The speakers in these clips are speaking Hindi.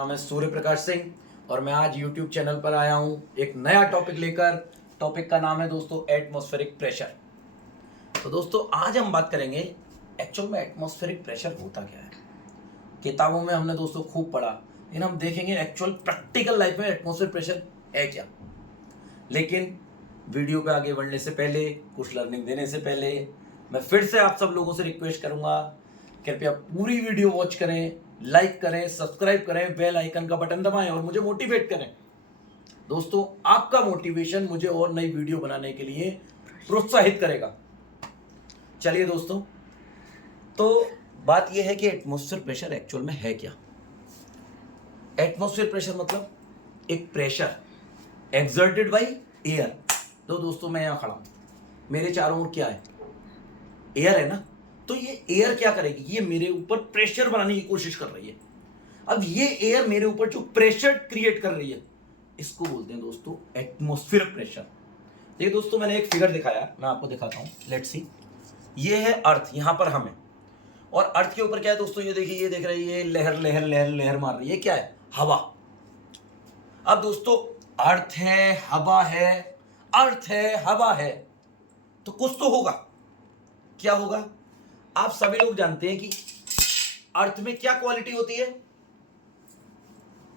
नाम है सूर्य प्रकाश सिंह और मैं आज YouTube चैनल पर आया हूँ एक नया टॉपिक लेकर। टॉपिक का नाम है दोस्तों एटमॉस्फेरिक प्रेशर। तो दोस्तों आज हम बात करेंगे एक्चुअल में एटमॉस्फेरिक प्रेशर होता क्या है। किताबों में हमने दोस्तों खूब पढ़ा, लेकिन हम देखेंगे एक्चुअल प्रैक्टिकल लाइफ में एटमॉस्फेरिक प्रेशर है क्या। लेकिन वीडियो पे आगे बढ़ने से पहले, कुछ लर्निंग देने से पहले, मैं फिर से आप सब लोगों से रिक्वेस्ट करूंगा, कृपया पूरी वीडियो वॉच करें, लाइक करें, सब्सक्राइब करें, बेल आइकन का बटन दबाएं और मुझे मोटिवेट करें। दोस्तों आपका मोटिवेशन मुझे और नई वीडियो बनाने के लिए प्रोत्साहित करेगा। चलिए दोस्तों, तो बात यह है कि एटमॉस्फेयर प्रेशर एक्चुअल में है क्या। एटमॉस्फेयर प्रेशर मतलब एक प्रेशर एक्सर्टेड बाय एयर। तो दोस्तों मैं यहां खड़ा हूं, मेरे चारों ओर क्या है, एयर है ना। तो ये एयर क्या करेगी, ये मेरे ऊपर प्रेशर बनाने की कोशिश कर रही है। अब ये एयर मेरे ऊपर जो प्रेशर क्रिएट कर रही है, इसको बोलते हैं दोस्तों एटमॉस्फेयर प्रेशर। देखिए दोस्तों, मैंने एक फिगर दिखाया, मैं आपको दिखाता हूं, लेट्स सी। ये है अर्थ, यहां पर हम है और अर्थ के ऊपर क्या है दोस्तों, ये देखिए, ये देख रहे हैं, ये लहर लहर लहर लहर मार रही है। क्या है? हवा। अब दोस्तों अर्थ है, हवा है, अर्थ है, हवा है, तो कुछ तो होगा। क्या होगा? आप सभी लोग जानते हैं कि अर्थ में क्या क्वालिटी होती है,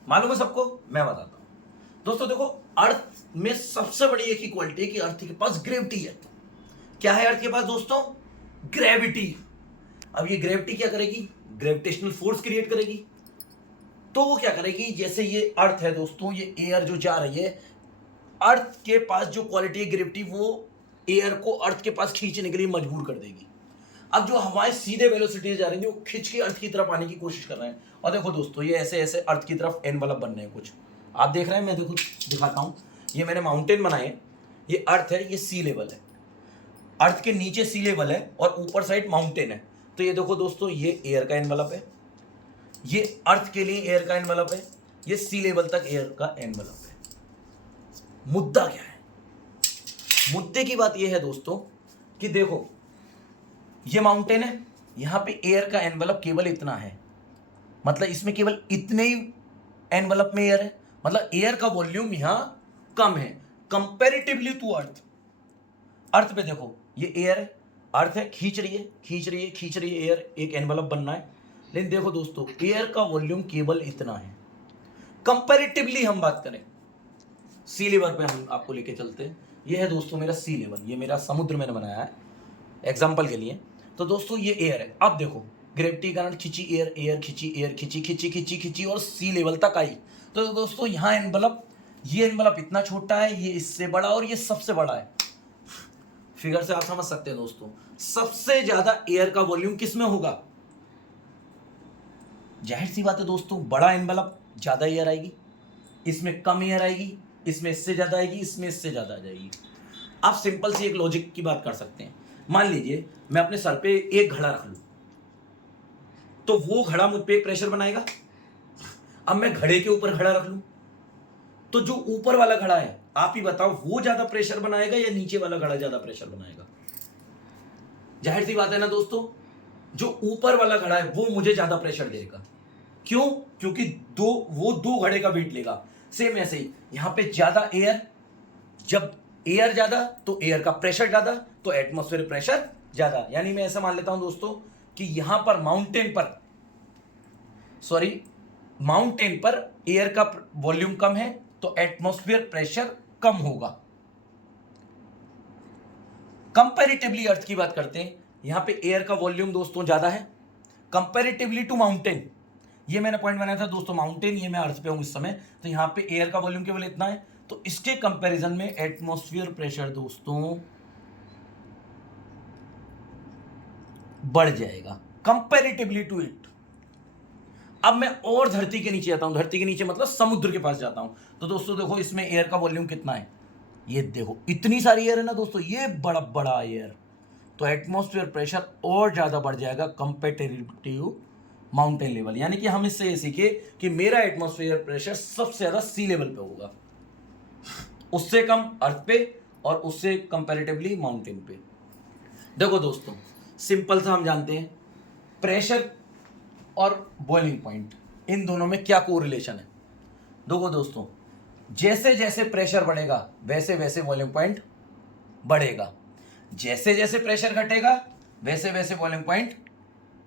मालूम है सबको? मैं बताता हूं दोस्तों। देखो, अर्थ में सबसे बड़ी एक ही क्वालिटी है कि अर्थ के पास ग्रेविटी है। क्या है अर्थ के पास दोस्तों? ग्रेविटी। अब ये ग्रेविटी क्या करेगी? ग्रेविटेशनल फोर्स क्रिएट करेगी। तो वो क्या करेगी, जैसे ये अर्थ है दोस्तों, ये एयर जो जा रही है, अर्थ के पास जो क्वालिटी है ग्रेविटी, वो एयर को अर्थ के पास खींचने के लिए मजबूर कर देगी। अब जो हवाएं सीधे वेलोसिटी जा रही है, वो खिंच के अर्थ की तरफ आने की कोशिश कर रहे हैं। और देखो दोस्तों, ये ऐसे ऐसे अर्थ की तरफ एनवलप बन रहे हैं कुछ, आप देख रहे हैं। मैं देखो दिखाता हूं, ये मैंने माउंटेन बनाए हैं, ये अर्थ है, ये सी लेवल है, अर्थ के नीचे सी लेवल है और ऊपर साइड माउंटेन है। तो ये देखो दोस्तों, ये एयर का एनवलप है, ये अर्थ के लिए एयर का एनवलप है, ये सी लेवल तक एयर का एनवलप है। मुद्दा क्या है? मुद्दे की बात यह है दोस्तों कि देखो, ये माउंटेन है, यहां पे एयर का एनवलप केवल इतना है, मतलब इसमें केवल इतने ही एनवलप में एयर है, मतलब एयर का वॉल्यूम यहां कम है कंपैरेटिवली टू अर्थ। अर्थ पे देखो, ये एयर है, अर्थ है, खींच रही है खींच रही है खींच रही है एयर, एक एनवलप बनना है। लेकिन देखो दोस्तों, एयर का वॉल्यूम केवल इतना है कंपैरेटिवली। हम बात करें सी लेवल पे, हम आपको लेके चलते हैं। ये है दोस्तों मेरा सी लेवल, ये मेरा समुद्र मैंने बनाया है एग्जाम्पल के लिए। तो दोस्तों ये एयर है। अब देखो, ग्रेविटी के कारण खिंची एयर, एयर खिंची, एयर खिंची, खिंची खिंची खिंची और सी लेवल तक आई। तो दोस्तों यहाँ एनवलप, ये एनवलप इतना छोटा है, ये इससे बड़ा और ये सबसे बड़ा है। फिगर से आप समझ सकते हैं दोस्तों, सबसे ज्यादा एयर का वॉल्यूम किस में होगा? जाहिर सी बात है दोस्तों, बड़ा एनवलप ज्यादा एयर आएगी, इसमें कम एयर आएगी, इसमें इससे ज्यादा आएगी, इसमें इससे ज्यादा आ जाएगी। आप सिंपल सी एक लॉजिक की बात कर सकते हैं। मान लीजिए मैं अपने सर पे एक घड़ा रख लूं, तो वो घड़ा मुझ पे एक प्रेशर बनाएगा। अब मैं घड़े के ऊपर घड़ा रख लूं, तो जो ऊपर वाला घड़ा है, आप ही बताओ, वो ज्यादा प्रेशर बनाएगा या नीचे वाला घड़ा ज्यादा प्रेशर बनाएगा? जाहिर सी बात है ना दोस्तों, जो ऊपर वाला घड़ा है वो मुझे ज्यादा प्रेशर देगा। क्यों? क्योंकि वो दो घड़े का वेट लेगा। सेम ऐसे ही यहां पे ज्यादा एयर, जब एयर ज्यादा तो एयर का प्रेशर ज्यादा, तो एटमॉस्फेयर प्रेशर ज्यादा। यानी मैं ऐसा मान लेता हूं दोस्तों कि यहां पर माउंटेन पर एयर का वॉल्यूम कम है, तो एटमॉस्फेयर प्रेशर कम होगा। कंपैरेटिवली अर्थ की बात करते हैं, यहां पे एयर का वॉल्यूम दोस्तों ज्यादा है कंपैरेटिवली टू माउंटेन। ये मैंने पॉइंट बनाया था दोस्तों, माउंटेन, ये मैं अर्थ पे हूं इस समय, तो यहां पे एयर का वॉल्यूम केवल इतना है, तो इसके कंपैरिजन में एटमॉस्फेयर प्रेशर दोस्तों बढ़ जाएगा कंपैरेटिवली टू इट। अब मैं और धरती के नीचे जाता हूं, धरती के नीचे मतलब समुद्र के पास जाता हूं, तो दोस्तों देखो इसमें एयर का वॉल्यूम कितना है, ये देखो इतनी सारी एयर है ना दोस्तों, ये बड़ा बड़ा एयर, तो एटमॉस्फेयर प्रेशर और ज्यादा बढ़ जाएगा कंपैरेटिवली टू माउंटेन लेवल। यानी कि हम इससे ये सीखे कि मेरा एटमॉस्फेयर प्रेशर सबसे ज्यादा सी लेवल पे होगा, उससे कम अर्थ पे और उससे कंपैरेटिवली माउंटेन पे। देखो दोस्तों, सिंपल सा हम जानते हैं, प्रेशर और बॉइलिंग पॉइंट, इन दोनों में क्या कोरिलेशन है? देखो दोस्तों, जैसे जैसे प्रेशर बढ़ेगा वैसे वैसे वॉल्यूम पॉइंट बढ़ेगा, जैसे जैसे प्रेशर घटेगा वैसे वैसे वॉल्यूम पॉइंट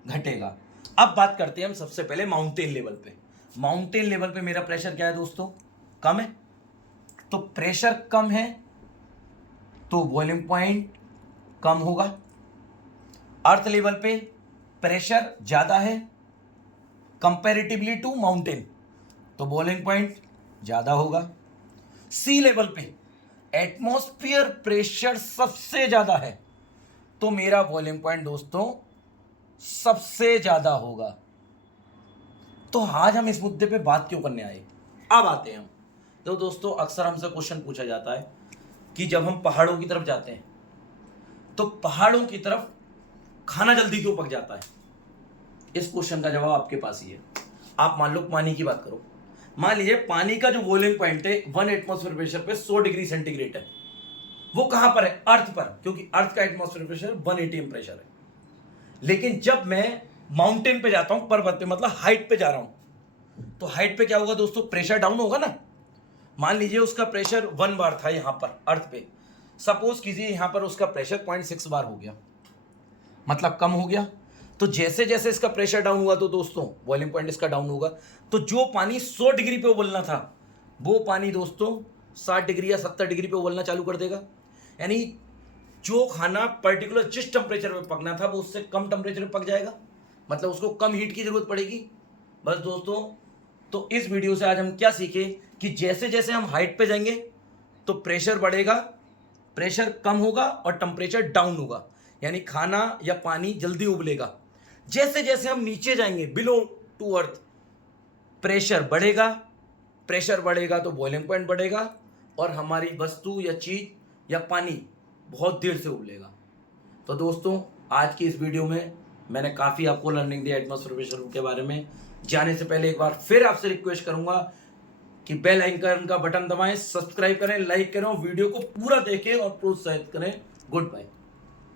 घटेगा। अब बात करते हैं हम सबसे पहले माउंटेन लेवल पे। माउंटेन लेवल पे मेरा प्रेशर क्या है दोस्तों? कम है। तो प्रेशर कम है तो वॉल्यूम पॉइंट कम होगा। अर्थ लेवल पे प्रेशर ज्यादा है कंपैरेटिवली टू माउंटेन, तो बॉइलिंग पॉइंट ज्यादा होगा। सी लेवल पे एटमॉस्फेयर प्रेशर सबसे ज्यादा है तो मेरा बॉइलिंग पॉइंट दोस्तों सबसे ज्यादा होगा। तो आज हम इस मुद्दे पे बात क्यों करने आए? अब आते हैं हम। तो दोस्तों, अक्सर हमसे क्वेश्चन पूछा जाता है कि जब हम पहाड़ों की तरफ जाते हैं तो पहाड़ों की तरफ खाना जल्दी क्यों पक जाता है? इस क्वेश्चन का जवाब आपके पास ही है। आप मान लो पानी की बात करो, मान लीजिए पानी का जो बॉइलिंग पॉइंट है 1 एटमॉस्फेयर प्रेशर पे 100 डिग्री सेंटीग्रेड है। वो कहां पर है? अर्थ पर, क्योंकि अर्थ का एटमॉस्फेयर प्रेशर 180 प्रेशर है। लेकिन जब मैं माउंटेन पे जाता हूं, पर्वत पे मतलब हाइट पे जा रहा हूं, तो हाइट पे क्या होगा दोस्तों? प्रेशर डाउन होगा ना। मान लीजिए उसका प्रेशर 1 बार था यहां पर अर्थ पे, सपोज कीजिए यहां पर उसका प्रेशर 0.6 बार हो गया, मतलब कम हो गया। तो जैसे जैसे इसका प्रेशर डाउन हुआ तो दोस्तों बॉइलिंग पॉइंट इसका डाउन होगा। तो जो पानी 100 डिग्री पे उबलना था वो पानी दोस्तों 60 डिग्री या 70 डिग्री पे उबलना चालू कर देगा। यानी जो खाना पर्टिकुलर जिस टेम्परेचर पे पकना था वो उससे कम टेम्परेचर पे पक जाएगा, मतलब उसको कम हीट की जरूरत पड़ेगी। बस दोस्तों, तो इस वीडियो से आज हम क्या सीखे कि जैसे जैसे हम हाइट पे जाएंगे तो प्रेशर बढ़ेगा, प्रेशर कम होगा और टेम्परेचर डाउन होगा, यानी खाना या पानी जल्दी उबलेगा। जैसे जैसे हम नीचे जाएंगे बिलो टू अर्थ, प्रेशर बढ़ेगा, प्रेशर बढ़ेगा तो बॉइलिंग पॉइंट बढ़ेगा और हमारी वस्तु या चीज या पानी बहुत देर से उबलेगा। तो दोस्तों, आज की इस वीडियो में मैंने काफ़ी आपको लर्निंग दिया एटमॉस्फेयर प्रेशर के बारे में। जाने से पहले एक बार फिर आपसे रिक्वेस्ट करूंगा कि बेल आइकन का बटन दबाएं, सब्सक्राइब करें, लाइक करें और वीडियो को पूरा देखें और प्रोत्साहित करें। Good bye.